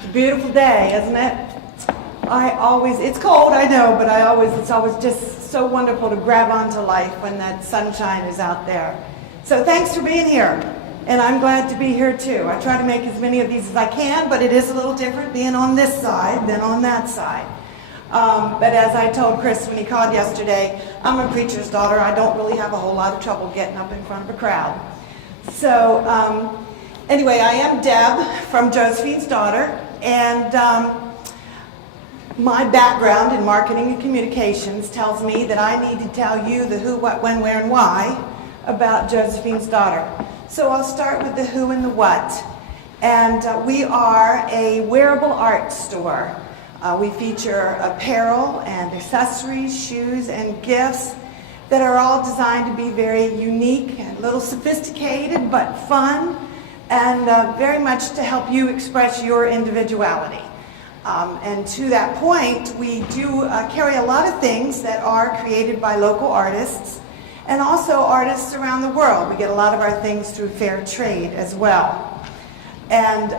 It's a beautiful day, isn't it? It's cold, I know, but it's always just so wonderful to grab onto life when that sunshine is out there. So thanks for being here. And I'm glad to be here too. I try to make as many of these as I can, but it is a little different being on this side than on that side. But as I told Chris when he called yesterday, I'm a preacher's daughter. I don't really have a whole lot of trouble getting up in front of a crowd. So anyway, I am Deb from Josephine's Daughter, and my background in marketing and communications tells me that I need to tell you the who, what, when, where, and why about Josephine's Daughter. So I'll start with the who and the what. And we are a wearable art store. We feature apparel and accessories, shoes, and gifts that are all designed to be very unique and a little sophisticated, but fun, and very much to help you express your individuality. And to that point, we do carry a lot of things that are created by local artists and also artists around the world. We get a lot of our things through fair trade as well. And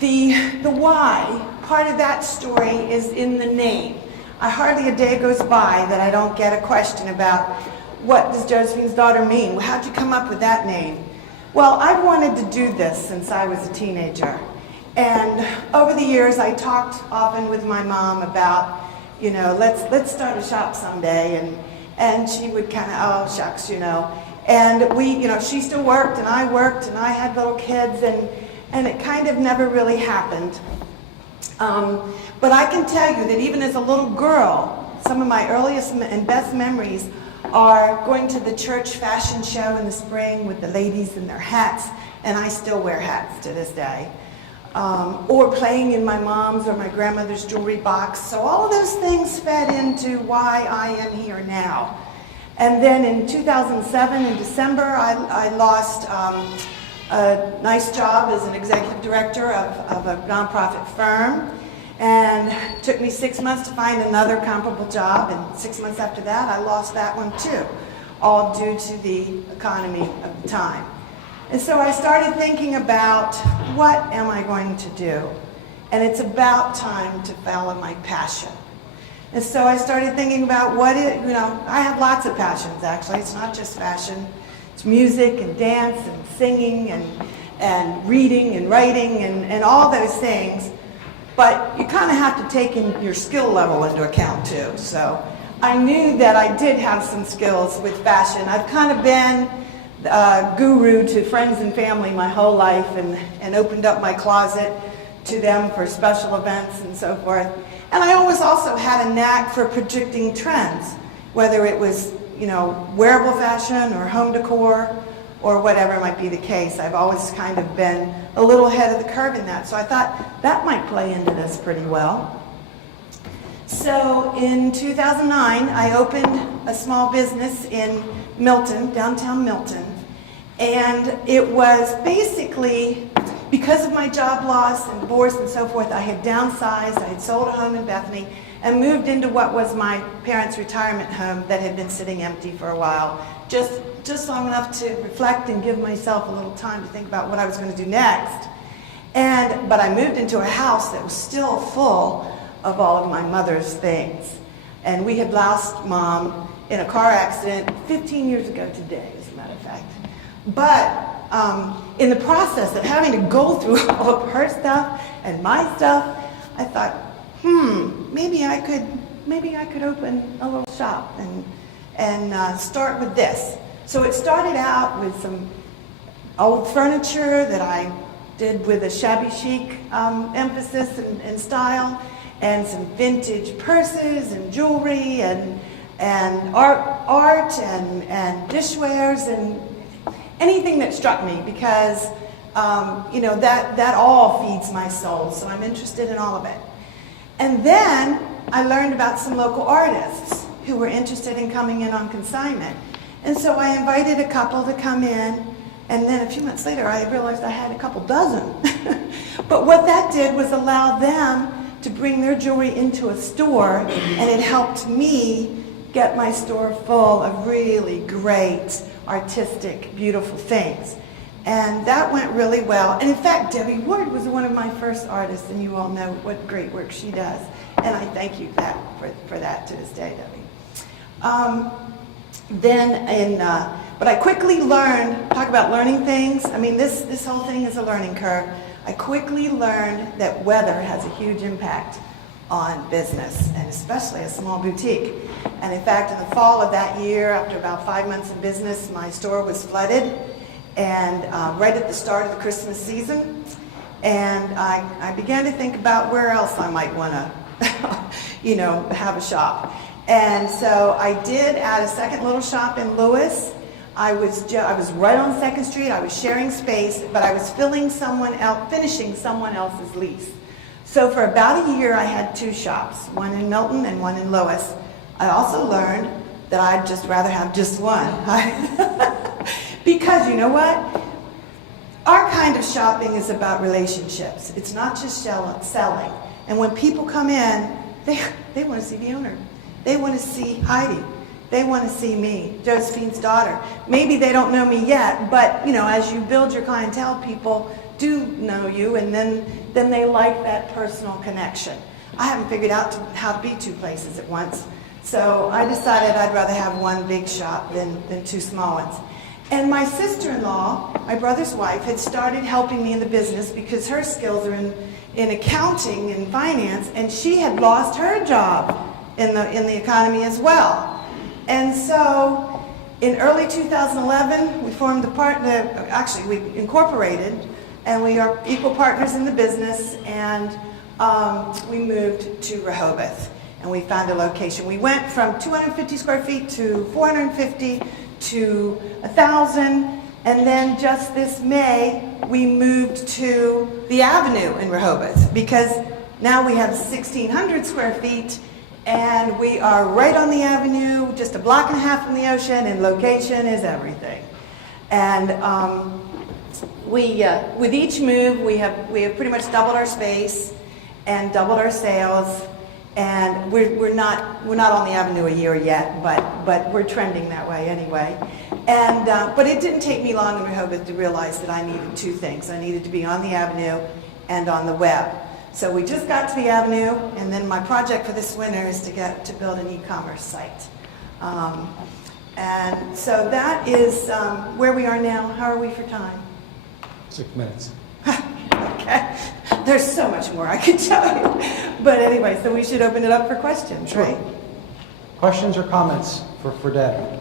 the why, part of that story is in the name. Hardly a day goes by that I don't get a question about what does Josephine's Daughter mean? Well, how'd you come up with that name? Well, I've wanted to do this since I was a teenager. And over the years, I talked often with my mom about, you know, let's start a shop someday. And she would kind of, oh, shucks, you know. And we, you know, she still worked, and I had little kids, and it kind of never really happened. But I can tell you that even as a little girl, some of my earliest and best memories are going to the church fashion show in the spring with the ladies in their hats, and I still wear hats to this day. Or playing in my mom's or my grandmother's jewelry box. So all of those things fed into why I am here now. And then in 2007, in December, I lost a nice job as an executive director of a nonprofit firm. And it took me 6 months to find another comparable job. And 6 months after that, I lost that one too, all due to the economy of the time. And so I started thinking about what am I going to do? And it's about time to follow my passion. And so I started thinking about I have lots of passions actually. It's not just fashion. It's music and dance and singing and reading and writing and all those things. But you kind of have to take in your skill level into account too. So I knew that I did have some skills with fashion. I've kind of been guru to friends and family my whole life and opened up my closet to them for special events and so forth. And I always also had a knack for predicting trends, whether it was, you know, wearable fashion or home decor or whatever might be the case. I've always kind of been a little ahead of the curve in that. So I thought that might play into this pretty well. So in 2009, I opened a small business in Milton, downtown Milton. And it was basically, because of my job loss and divorce and so forth, I had downsized, I had sold a home in Bethany, and moved into what was my parents' retirement home that had been sitting empty for a while, just long enough to reflect and give myself a little time to think about what I was going to do next. But I moved into a house that was still full of all of my mother's things. And we had lost Mom in a car accident 15 years ago today, as a matter of fact. But in the process of having to go through all of her stuff and my stuff, I thought, maybe I could open a little shop and start with this. So it started out with some old furniture that I did with a shabby chic emphasis and style, and some vintage purses and jewelry and art and dishwares and anything that struck me, because that all feeds my soul, so I'm interested in all of it. And then I learned about some local artists who were interested in coming in on consignment. And so I invited a couple to come in, and then a few months later I realized I had a couple dozen. But what that did was allow them to bring their jewelry into a store, and it helped me get my store full of really great, artistic, beautiful things. And that went really well. And in fact, Debbie Ward was one of my first artists, and you all know what great work she does. And I thank you for that to this day, Debbie. But I quickly learned, talk about learning things. I mean, this whole thing is a learning curve. I quickly learned that weather has a huge impact on business, and especially a small boutique. And in fact, in the fall of that year, after about 5 months in business, my store was flooded, and right at the start of the Christmas season. And I began to think about where else I might want to, have a shop. And so I did add a second little shop in Lewis. I was right on 2nd Street. I was sharing space, but I was finishing someone else's lease. So for about a year, I had 2 shops, one in Milton and one in Lewis. I also learned that I'd just rather have just one. Because you know what? Our kind of shopping is about relationships. It's not just selling. And when people come in, they want to see the owner. They want to see Heidi. They want to see me, Josephine's daughter. Maybe they don't know me yet, but as you build your clientele, people do know you, and then they like that personal connection. I haven't figured out how to be 2 places at once, so I decided I'd rather have one big shop than 2 small ones. And my sister-in-law, my brother's wife, had started helping me in the business because her skills are in accounting and finance, and she had lost her job in the economy as well. And so in early 2011, we formed we incorporated, and we are equal partners in the business, and we moved to Rehoboth, and we found a location. We went from 250 square feet to 450 to 1,000, and then just this May, we moved to the Avenue in Rehoboth, because now we have 1,600 square feet, and we are right on the Avenue, just a block and a half from the ocean, and location is everything. And with each move, we have pretty much doubled our space and doubled our sales. And we're not on the Avenue a year yet, but we're trending that way anyway. And but it didn't take me long in Rehoboth to realize that I needed 2 things. I needed to be on the Avenue and on the web. So we just got to the Avenue, and then my project for this winter is to build an e-commerce site. And so that is where we are now. How are we for time? 6 minutes. Okay. There's so much more I could tell you. But anyway, so we should open it up for questions, Sure. right? Questions or comments for Deb?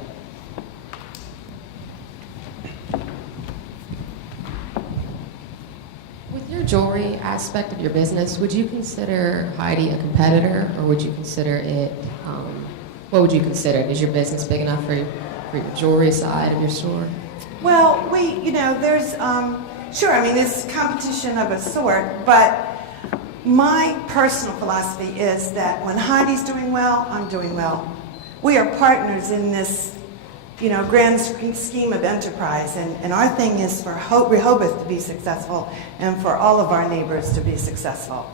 With your jewelry aspect of your business, would you consider Heidi a competitor, or would you consider it, what would you consider? Is your business big enough for your jewelry side of your store? Well, there's, sure, it's competition of a sort, but my personal philosophy is that when Heidi's doing well, I'm doing well. We are partners in this, grand scheme of enterprise, and our thing is for Rehoboth to be successful and for all of our neighbors to be successful.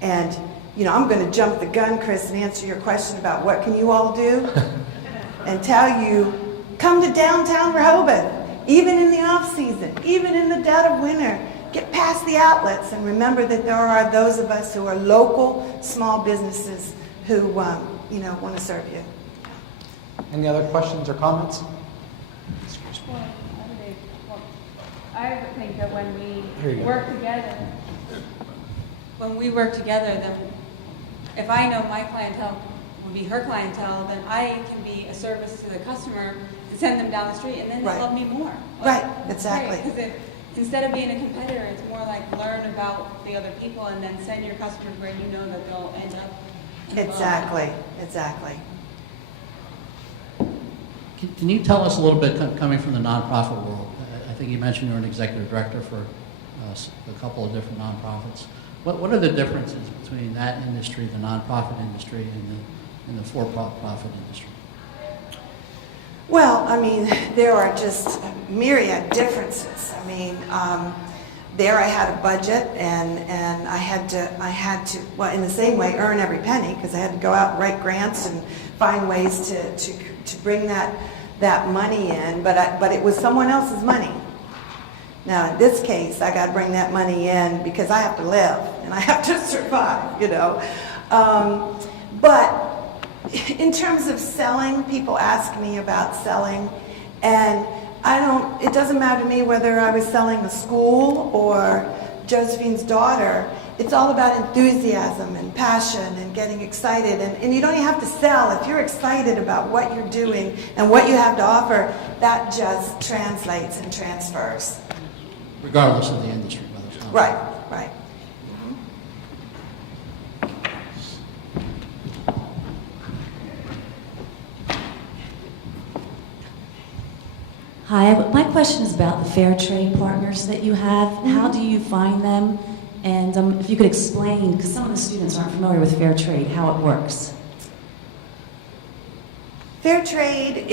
And, I'm going to jump the gun, Chris, and answer your question about what can you all do and tell you, come to downtown Rehoboth. Even in the off-season, even in the dead of winter, get past the outlets and remember that there are those of us who are local small businesses who, want to serve you. Any other questions or comments? I would think that when we work together, then if I know my clientele would be her clientele, then I can be a service to the customer to send them down the street, and then they love me more. Right, exactly. Because instead of being a competitor, it's more like learn about the other people and then send your customers where you know that they'll end up. Exactly. Can you tell us a little bit, coming from the nonprofit world? I think you mentioned you're an executive director for a couple of different nonprofits. What are the differences between that industry, the nonprofit industry, and the for-profit industry? Well, there are just myriad differences. There I had a budget, and I had to, well, in the same way, earn every penny, because I had to go out and write grants and find ways to bring that money in. But it was someone else's money, Now, in this case, I got to bring that money in because I have to live and I have to survive, you know. But in terms of selling, people ask me about selling, and it doesn't matter to me whether I was selling a school or Josephine's daughter. It's all about enthusiasm and passion and getting excited. And you don't even have to sell. If you're excited about what you're doing and what you have to offer, that just translates and transfers. Regardless of the industry, whether it's not. Right. Hi, my question is about the fair trade partners that you have. How do you find them? And if you could explain, because some of the students aren't familiar with fair trade, how it works. Fair trade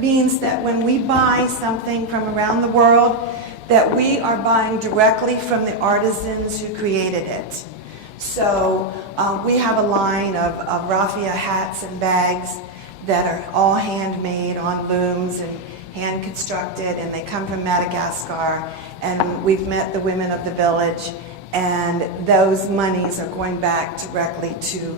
means that when we buy something from around the world, that we are buying directly from the artisans who created it. So we have a line of raffia hats and bags that are all handmade on looms and hand constructed, and they come from Madagascar, and we've met the women of the village, and those monies are going back directly to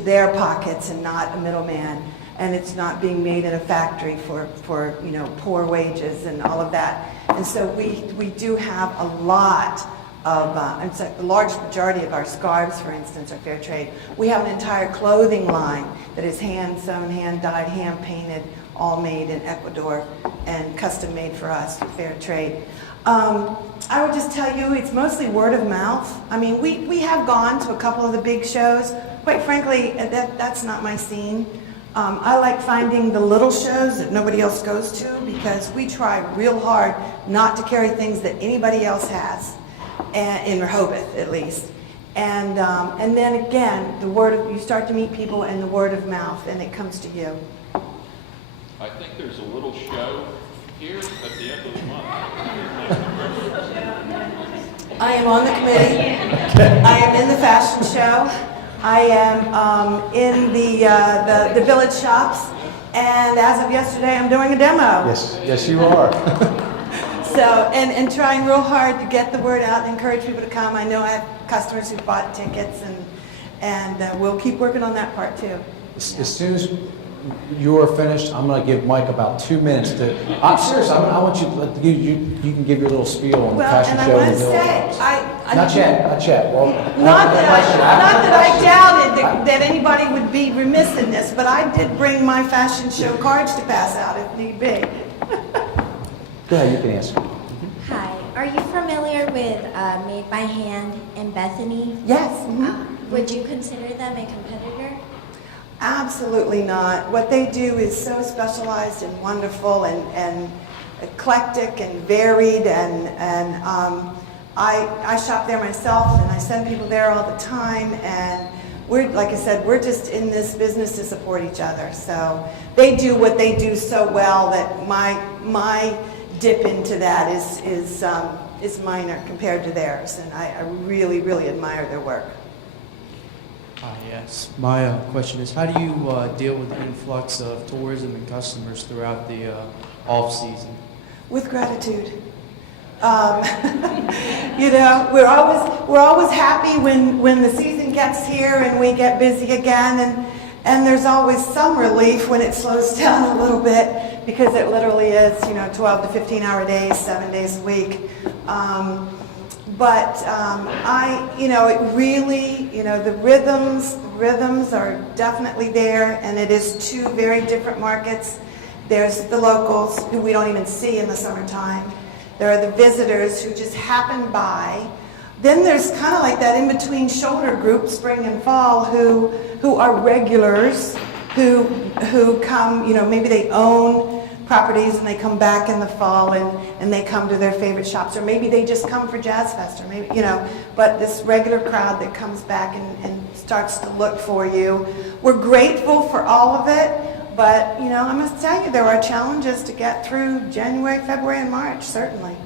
their pockets and not a middleman, and it's not being made in a factory for poor wages and all of that. And so we do have a lot of, in fact, the large majority of our scarves, for instance, are fair trade. We have an entire clothing line that is hand sewn, hand dyed, hand painted, all made in Ecuador and custom made for us for fair trade. I would just tell you, it's mostly word of mouth. I mean, we have gone to a couple of the big shows. Quite frankly, that's not my scene. I like finding the little shows that nobody else goes to because we try real hard not to carry things that anybody else has, in Rehoboth at least. And then again, you start to meet people and the word of mouth, and it comes to you. I think there's a little show here at the end of the month. I am on the committee. I am in the fashion show. I am in the village shops. And as of yesterday, I'm doing a demo. Yes, you are. So, and trying real hard to get the word out and encourage people to come. I know I have customers who bought tickets, and we'll keep working on that part too. As soon as you are finished, I'm going to give Mike about 2 minutes to. I'm serious. I want you can give your little spiel on the fashion show. And I want to say, not yet. Well, not that I doubted that anybody would be remiss in this, but I did bring my fashion show cards to pass out if need be. Go ahead, you can answer. Hi, are you familiar with Made by Hand and Bethany? Yes. Would you consider them a competitor? Absolutely not. What they do is so specialized and wonderful and eclectic and varied, and I shop there myself, and I send people there all the time, and like I said, we're just in this business to support each other. So they do what they do so well that my dip into that is minor compared to theirs, and I really, really admire their work. Yes. My question is, how do you deal with the influx of tourism and customers throughout the off-season? With gratitude. We're always happy when the season gets here and we get busy again, and there's always some relief when it slows down a little bit, because it literally is 12 to 15-hour days, 7 days a week. But it really, the rhythms are definitely there, and it is two very different markets. There's the locals, who we don't even see in the summertime. There are the visitors who just happen by. Then there's kind of like that in-between shoulder group, spring and fall, who are regulars, who come, maybe they own properties and they come back in the fall and they come to their favorite shops, or maybe they just come for Jazz Fest, or maybe, but this regular crowd that comes back and starts to look for you. We're grateful for all of it, but, I must tell you, there are challenges to get through January, February, and March, certainly.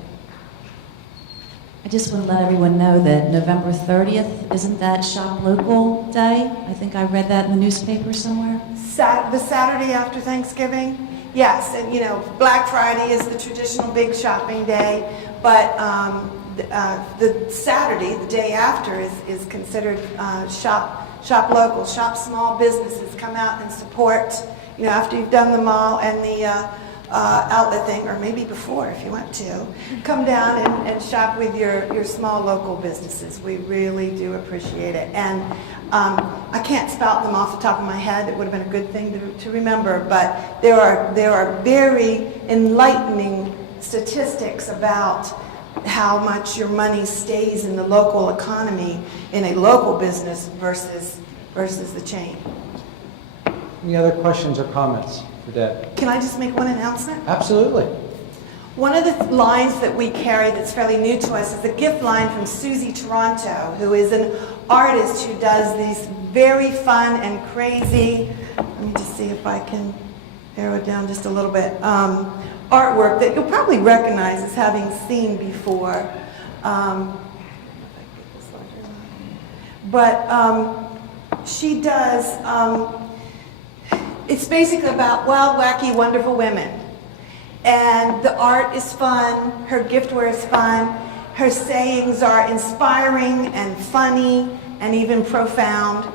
I just want to let everyone know that November 30th, isn't that Shop Local Day? I think I read that in the newspaper somewhere. The Saturday after Thanksgiving. Yes, and you know, Black Friday is the traditional big shopping day, but the Saturday, the day after, is considered shop local, shop small businesses. Come out and support, you know, after you've done the mall and the outlet thing, or maybe before if you want to, come down and shop with your small local businesses. We really do appreciate it. And I can't spout them off the top of my head. It would have been a good thing to remember, but there are very enlightening statistics about how much your money stays in the local economy in a local business versus the chain. Any other questions or comments for Deb? Can I just make one announcement? Absolutely. One of the lines that we carry that's fairly new to us is a gift line from Susie Toronto, who is an artist who does these very fun and crazy, let me just see if I can narrow it down just a little bit, artwork that you'll probably recognize as having seen before. She does, it's basically about wild, wacky, wonderful women. And the art is fun, her giftware is fun, her sayings are inspiring and funny and even profound.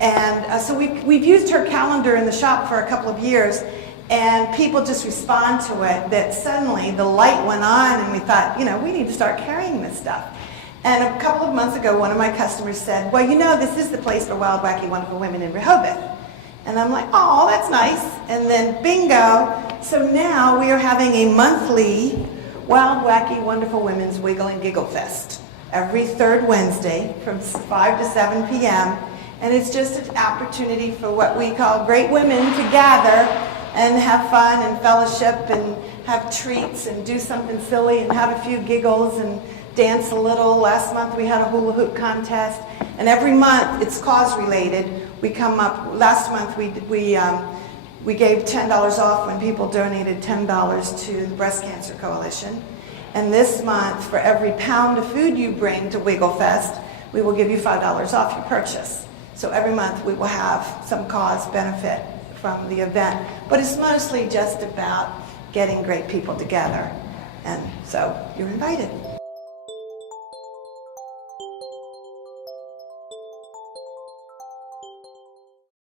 And so we've used her calendar in the shop for a couple of years, and people just respond to it that suddenly the light went on and we thought, you know, we need to start carrying this stuff. And a couple of months ago, one of my customers said, well, you know, this is the place for wild, wacky, wonderful women in Rehoboth. And I'm like, oh, that's nice. And then bingo. So now we are having a monthly Wild, Wacky, Wonderful Women's Wiggle and Giggle Fest every third Wednesday from 5 to 7 p.m. And it's just an opportunity for what we call great women to gather and have fun and fellowship and have treats and do something silly and have a few giggles and dance a little. Last month we had a hula hoop contest. And every month it's cause related. We come up, last month we gave $10 off when people donated $10 to the Breast Cancer Coalition. And this month, for every pound of food you bring to Wiggle Fest, we will give you $5 off your purchase. So every month we will have some cause benefit from the event. But it's mostly just about getting great people together. And so you're invited.